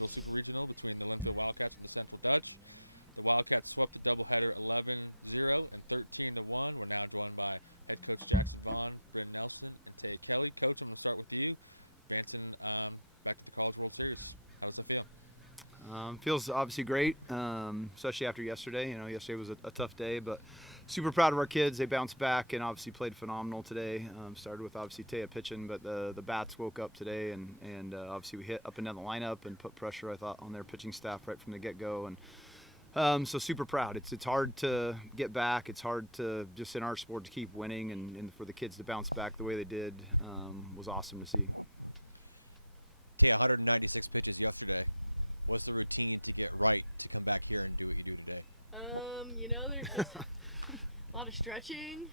McMinnville Super Regional between the Linfield Wildcats and the Temple Nuts. The Wildcats took the doubleheader 11-0 and 13-1. We're now joined by head coach Jackson Vaughan, Brynn Nelson, Tayah Kelley. Coach, I'm going to start with you. Jackson, back to the College World Series. How's it feel? Feels obviously great, especially after yesterday. Yesterday was a tough day, but super proud of our kids. They bounced back and obviously played phenomenal today. Started with obviously Tayah pitching, but the bats woke up today, and obviously we hit up and down the lineup and put pressure, I thought, on their pitching staff right from the get-go. And so super proud. It's hard to get back. It's hard to just in our sport to keep winning, and for the kids to bounce back the way they did was awesome to see. Yeah, 196 pitches yesterday. What's the routine to get right to come back here and do what you do today? There's just a lot of stretching,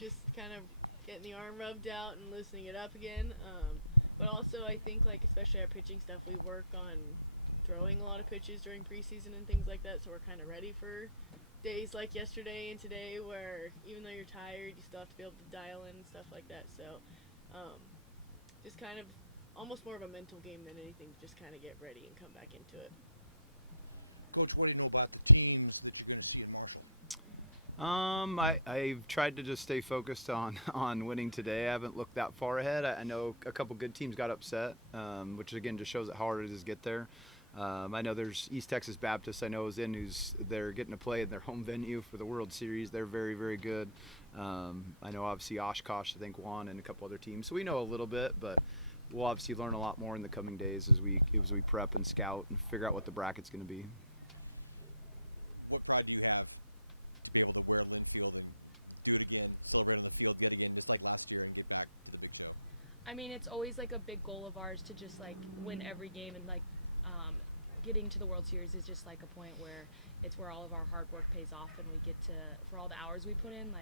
just kind of getting the arm rubbed out and loosening it up again. But also, I think, especially our pitching stuff, we work on throwing a lot of pitches during preseason and things like that, so we're kind of ready for days like yesterday and today where even though you're tired, you still have to be able to dial in and stuff like that. So just kind of almost more of a mental game than anything, to just kind of get ready and come back into it. Coach, what do you know about the teams that you're going to see at Marshall? I've tried to just stay focused on winning today. I haven't looked that far ahead. I know a couple good teams got upset, which again just shows how hard it is to get there. I know there's East Texas Baptist. I know who's they're getting to play in their home venue for the World Series. They're very, very good. I know obviously Oshkosh, I think, won, and a couple other teams. So we know a little bit, but we'll obviously learn a lot more in the coming days as we prep and scout and figure out what the bracket's going to be. What pride do you have to be able to wear Linfield and do it again, celebrate Linfield yet again, just like last year, and get back to the big show? I mean, it's always a big goal of ours to just win every game, and getting to the World Series is just a point where it's where all of our hard work pays off, and we get to, for all the hours we put in,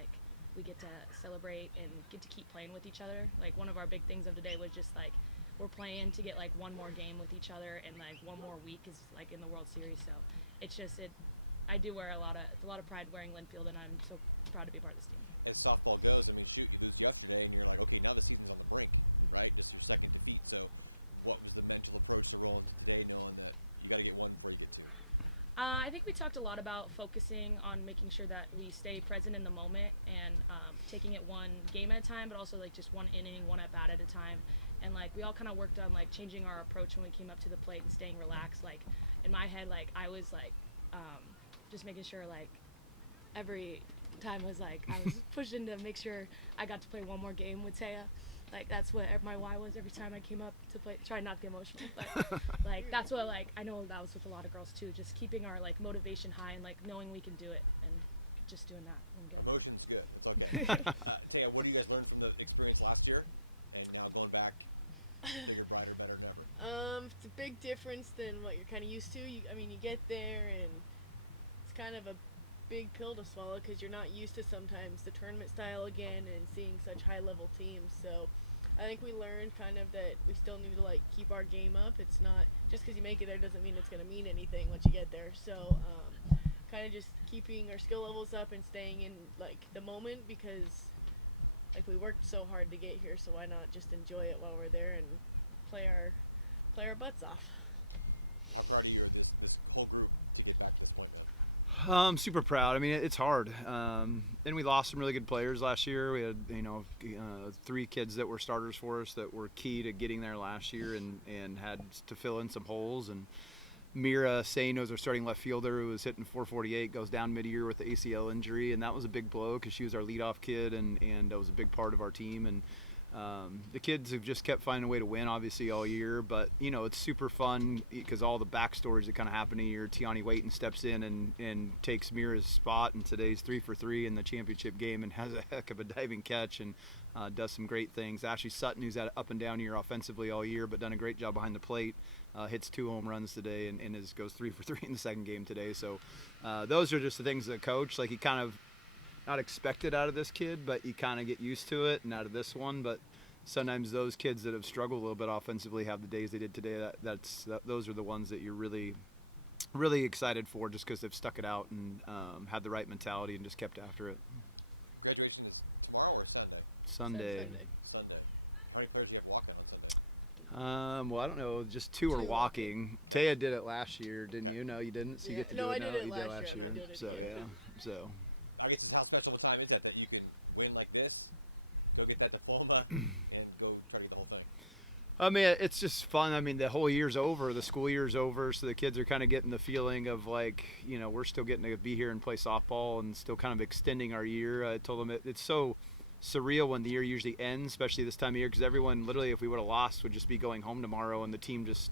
we get to celebrate and get to keep playing with each other. One of our big things of the day was just we're playing to get one more game with each other, and one more week is in the World Series. So it's just I do wear a lot of pride wearing Linfield, and I'm so proud to be a part of this team. As softball goes, I mean, shoot, you lose yesterday, and you're like, okay, now the season's on the brink, right? Just your second defeat. So what was the mental approach to rolling into today, knowing that you got to get one before you get two? I think we talked a lot about focusing on making sure that we stay present in the moment and taking it one game at a time, but also just one inning, one at bat at a time. And we all kind of worked on changing our approach when we came up to the plate and staying relaxed. In my head, I was just making sure every time was I was pushing to make sure I got to play one more game with Tayah. That's what my why was every time I came up to play. Try not to get emotional, but that's what I know that was with a lot of girls too. Just keeping our motivation high and knowing we can do it and just doing that. Emotion's good. It's okay. Tayah, what do you guys learn from the experience last year, and now going back, bigger, brighter, better than ever? It's a big difference than what you're kind of used to. You get there and it's kind of a big pill to swallow because you're not used to sometimes the tournament style again and seeing such high level teams. So I think we learned kind of that we still need to keep our game up. It's not just because you make it there doesn't mean it's going to mean anything once you get there. So kind of just keeping our skill levels up and staying in the moment because we worked so hard to get here, so why not just enjoy it while we're there and play our butts off. How proud of you of this whole group to get back to this point now? I'm super proud. I mean, it's hard. And we lost some really good players last year. We had, 3 kids that were starters for us that were key to getting there last year and had to fill in some holes. And Mira Sane was our starting left fielder who was hitting 448, goes down mid-year with the ACL injury. And that was a big blow because she was our leadoff kid and that was a big part of our team. And the kids have just kept finding a way to win, obviously, all year. But, it's super fun because all the backstories that kind of happen a year. Tiani Waiton steps in and takes Mira's spot in today's 3 for 3 in the championship game and has a heck of a diving catch and does some great things. Ashley Sutton, who's had an up and down year offensively all year but done a great job behind the plate, hits 2 home runs today and goes 3 for 3 in the second game today. So those are just the things that coach, he kind of not expected out of this kid, but you kind of get used to it and out of this one. But sometimes those kids that have struggled a little bit offensively have the days they did today. Those are the ones that you're really, really excited for just because they've stuck it out and had the right mentality and just kept after it. Graduation is tomorrow or Sunday? Sunday. Sunday. How many players do you have walking on Sunday? Well, I don't know. Just two are Two walking. Tayah did it last year, didn't you? No, you didn't. So you Yeah. get to No, do it I now. did it You did last year, and I did it So again. yeah. So. I guess just how special a time is that you can win like this, go get that diploma, and go try to get the whole thing. I mean, it's just fun. I mean, the whole year's over. The school year's over, so the kids are kind of getting the feeling of like, you know, we're still getting to be here and play softball and still kind of extending our year. I told them it's so surreal when the year usually ends, especially this time of year, because everyone literally, if we would have lost, would just be going home tomorrow, and the team just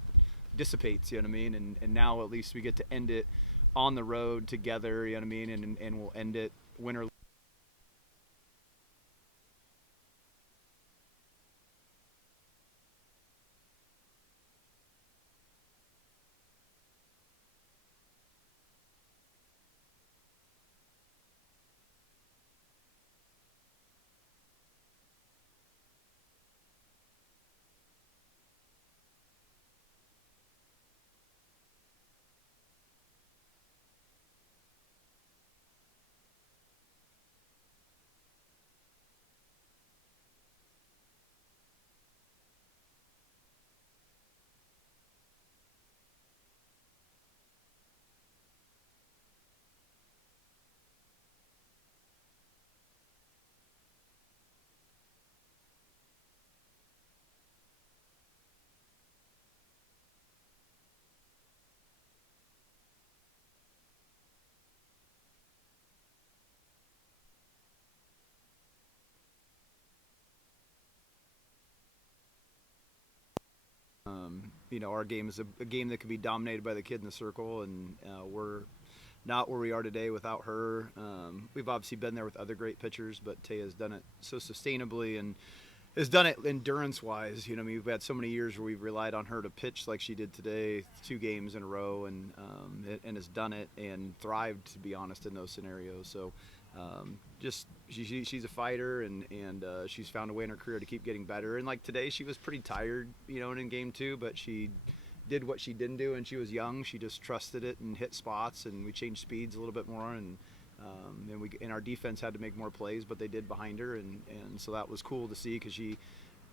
dissipates. You know what I mean? And now at least we get to end it on the road together. You know what I mean? And we'll end it win or you know, our game is a game that can be dominated by the kid in the circle, and we're not where we are today without her. We've obviously been there with other great pitchers, but Tayah's done it so sustainably and has done it endurance-wise. You know, I mean, we've had so many years where we've relied on her to pitch like she did today, 2 games in a row, and has done it and thrived, to be honest, in those scenarios. So just she's a fighter, and she's found a way in her career to keep getting better. And like today, she was pretty tired, you know, in game 2, but she did what she didn't do, and she was young. She just trusted it and hit spots, and we changed speeds a little bit more, and our defense had to make more plays, but they did behind her, and so that was cool to see, because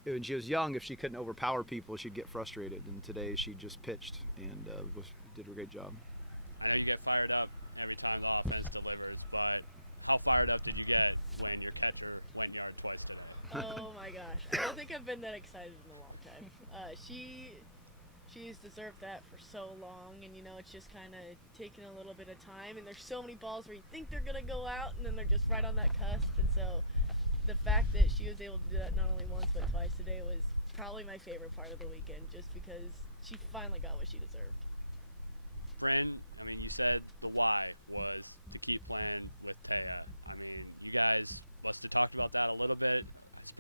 when she was young, if she couldn't overpower people, she'd get frustrated. And today she just pitched and did a great job. I know you get fired up every time the offense delivers, but how fired up did you get when your catcher went yard twice? Oh my gosh, I don't think I've been that excited in a long time. She's deserved that for so long, and you know, it's just kind of taking a little bit of time, and there's so many balls where you think they're gonna go out, and then they're just right on that cusp. And so the fact that she was able to do that not only once but twice today was probably my favorite part of the weekend, just because she finally got what she deserved. Brynn, I mean, you said the why was to keep playing with Tayah. I mean, you guys, let's talk about that a little bit,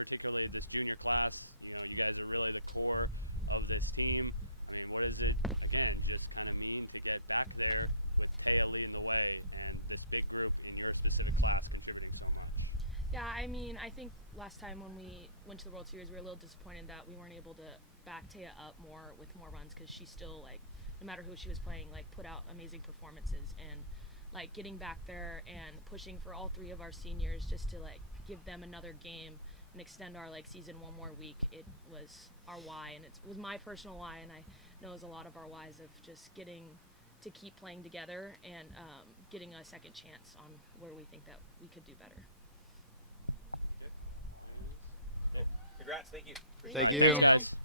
particularly the junior class. You know, you guys are really the core of this team. I mean, what does it, again, just kind of mean to get back there with Tayah leading the way and this big group in your specific class contributing so much? Yeah, I mean, I think last time when we went to the World Series, we were a little disappointed that we weren't able to back Tayah up more with more runs, because she still, like, no matter who she was playing, like, put out amazing performances. And like getting back there and pushing for all 3 of our seniors just to like give them another game and extend our like season one more week, it was our why, and it was my personal why, and I know it was a lot of our whys of just getting to keep playing together and getting a second chance on where we think that we could do better. Congrats, thank you. Thank Thank you. you.